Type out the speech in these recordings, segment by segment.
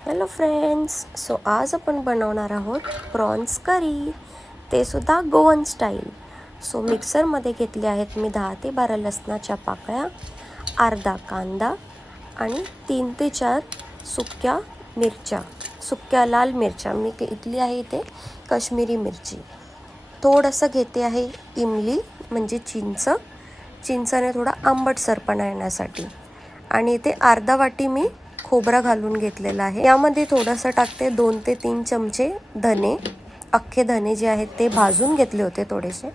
Hello friends, so आज आपण बनवणार आहोत प्रॉन्स करी, ते सुद्धा गोवन स्टाईल. सो मिक्सरमध्ये घेतले आहेत मी 10 ते 12 लसणाच्या पाकळ्या, अर्धा कांदा आणि 3 ते 4 सुक्या मिरच्या, सुक्या लाल मिरच्या. मी घेतली आहे इथे काश्मीरी मिरची. थोडंसं घेते आहे इमली म्हणजे चिंच, चिंचाने थोडा आंबटसरपणा येण्यासाठी. आणि इथे अर्धा वाटी मी खोबरा घालून घेतलेला आहे. यामध्ये थोडंसं टाकते 2 ते 3 चमचे धने, अख्खे धने जे आहेत ते भाजून घेतले होते थोडेसे.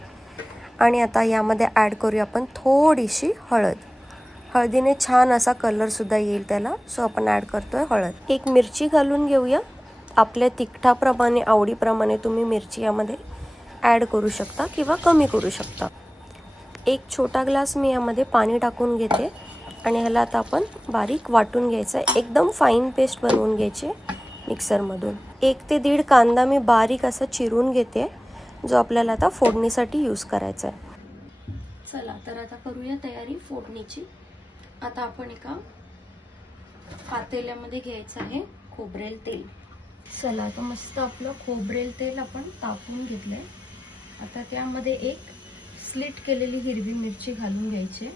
आणि आता यामध्ये ॲड करूया आपण थोडीशी हळद. हळदीने छान असा कलर सुद्धा येईल त्याला. सो आपण ॲड करतोय हळद. एक मिरची घालून घेऊया. आपल्या तिखटाप्रमाणे, आवडीप्रमाणे तुम्ही मिरची यामध्ये ॲड करू शकता किंवा कमी करू शकता. एक छोटा ग्लास मी यामध्ये पाणी टाकून घेते आणि ह्याला आता आपण बारीक वाटून घ्यायचं आहे. एकदम फाईन पेस्ट बनवून घ्यायची मिक्सरमधून. 1 ते 1.5 कांदा मी बारीक असा चिरून घेते, जो आपल्याला आता फोडणीसाठी यूज करायचा आहे. चला तर आता करूया तयारी फोडणीची. आता आपण एका पातेल्यामध्ये घ्यायचं आहे खोबरेल तेल. चला आता मस्त आपलं खोबरेल तेल आपण तापवून घेतलंय. आता त्यामध्ये एक स्लिट केलेली हिरवी मिरची घालून घ्यायची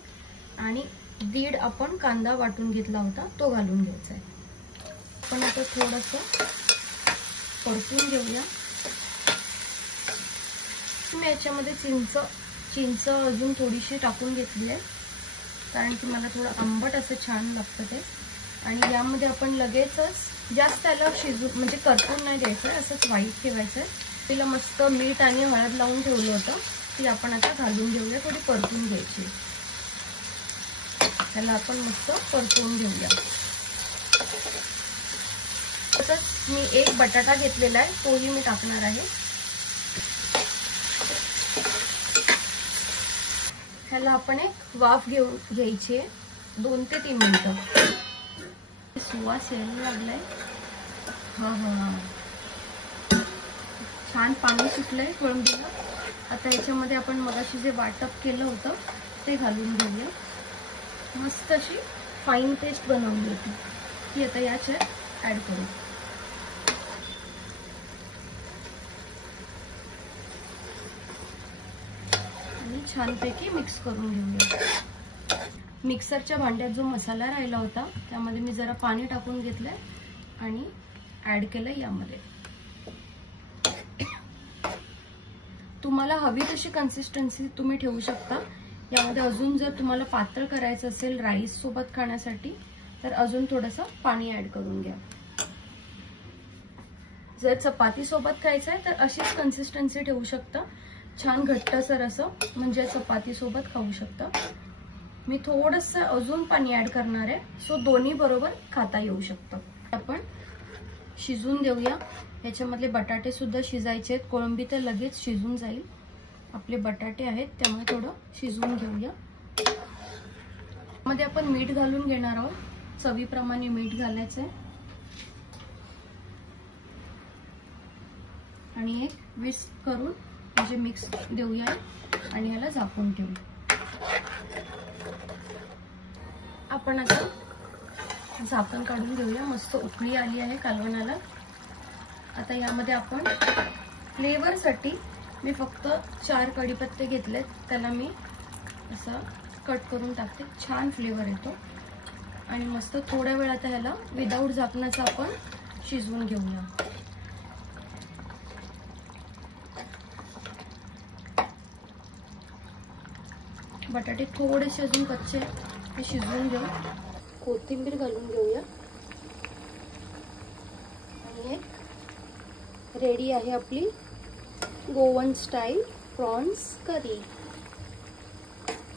आणि 1.5 आपण कांदा वाटून घेतला होता तो घालून घ्यायचा आहे. आपण आता थोडंसं परतून घेऊया. मी याच्यामध्ये चिंच अजून थोडीशी टाकून घेतली आहे, कारण की मला थोडं आंबट असं छान लागतं ते. आणि यामध्ये आपण लगेचच जास्त त्याला शिजून म्हणजे करपून नाही द्यायचं आहे, असंच वाईट ठेवायचं आहे. तिला मस्त मीठ आणि हळद लावून ठेवलं होतं, ती आपण आता घालून घेऊया. थोडी परतून घ्यायची. त्याला आपण मस्त परतवून घेऊया. तसंच मी एक बटाटा घेतलेला आहे, तोही मी टाकणार आहे. ह्याला आपण एक वाफ घ्यायची आहे 2 ते 3 मिनिटं. सुवास यायला लागलाय. हा छान पाणी सुटलंय कोळंबीला. आता याच्यामध्ये आपण मगाशी जे वाटप केलं होतं ते घालून घेऊया. मस्त अशी फाईन पेस्ट बनवली होती ती आता याच्यात ॲड करू. आणि छानपैकी मिक्स करून घेऊया. मिक्सरच्या भांड्यात जो मसाला राहिला होता त्यामध्ये मी जरा पाणी टाकून घेतलंय आणि ॲड केलंय यामध्ये. तुम्हाला हवी तशी कन्सिस्टन्सी तुम्ही ठेवू शकता. यामध्ये अजून जर तुम्हाला पातळ करायचं असेल राईस सोबत खाण्यासाठी तर अजून थोडंसं पाणी ॲड करून घ्या. जर चपाती सोबत खायचं आहे तर अशीच कन्सिस्टन्सी ठेवू शकता. छान घट्टसर असं, म्हणजे चपाती सोबत खाऊ शकता. मी थोडंसं अजून पाणी ॲड करणार आहे, सो दोन्ही बरोबर खाता येऊ शकतं. आपण शिजून देऊया. याच्यामधले बटाटे सुद्धा शिजायचे आहेत. कोळंबी तर लगेच शिजून जाईल. आपले बटाटे आहेत त्यामुळे थोडं शिजवून घेऊया. मध्ये आपण मीठ घालून घेणार आहोत. चवीप्रमाणे मीठ घालायचं आहे आणि एक विस्क करून म्हणजे मिक्स देऊया आणि याला झाकून ठेवू. आपण आता झाकण काढून घेऊया. मस्त उकळी आली आहे कालवणाला. आता यामध्ये आपण फ्लेवरसाठी मी फक्त 4 कढीपत्ते घेतलेत, त्याला मी असं कट करून टाकते. छान फ्लेवर येतो. आणि मस्त थोड्या वेळ आता ह्याला विदाऊट झाकणाचं आपण शिजवून घेऊया. बटाटे थोडेसे अजून कच्चे ते शिजवून घेऊ. कोथिंबीर घालून घेऊया. आणि एक रेडी आहे आपली गोवन स्टाईल प्रॉन्स करी.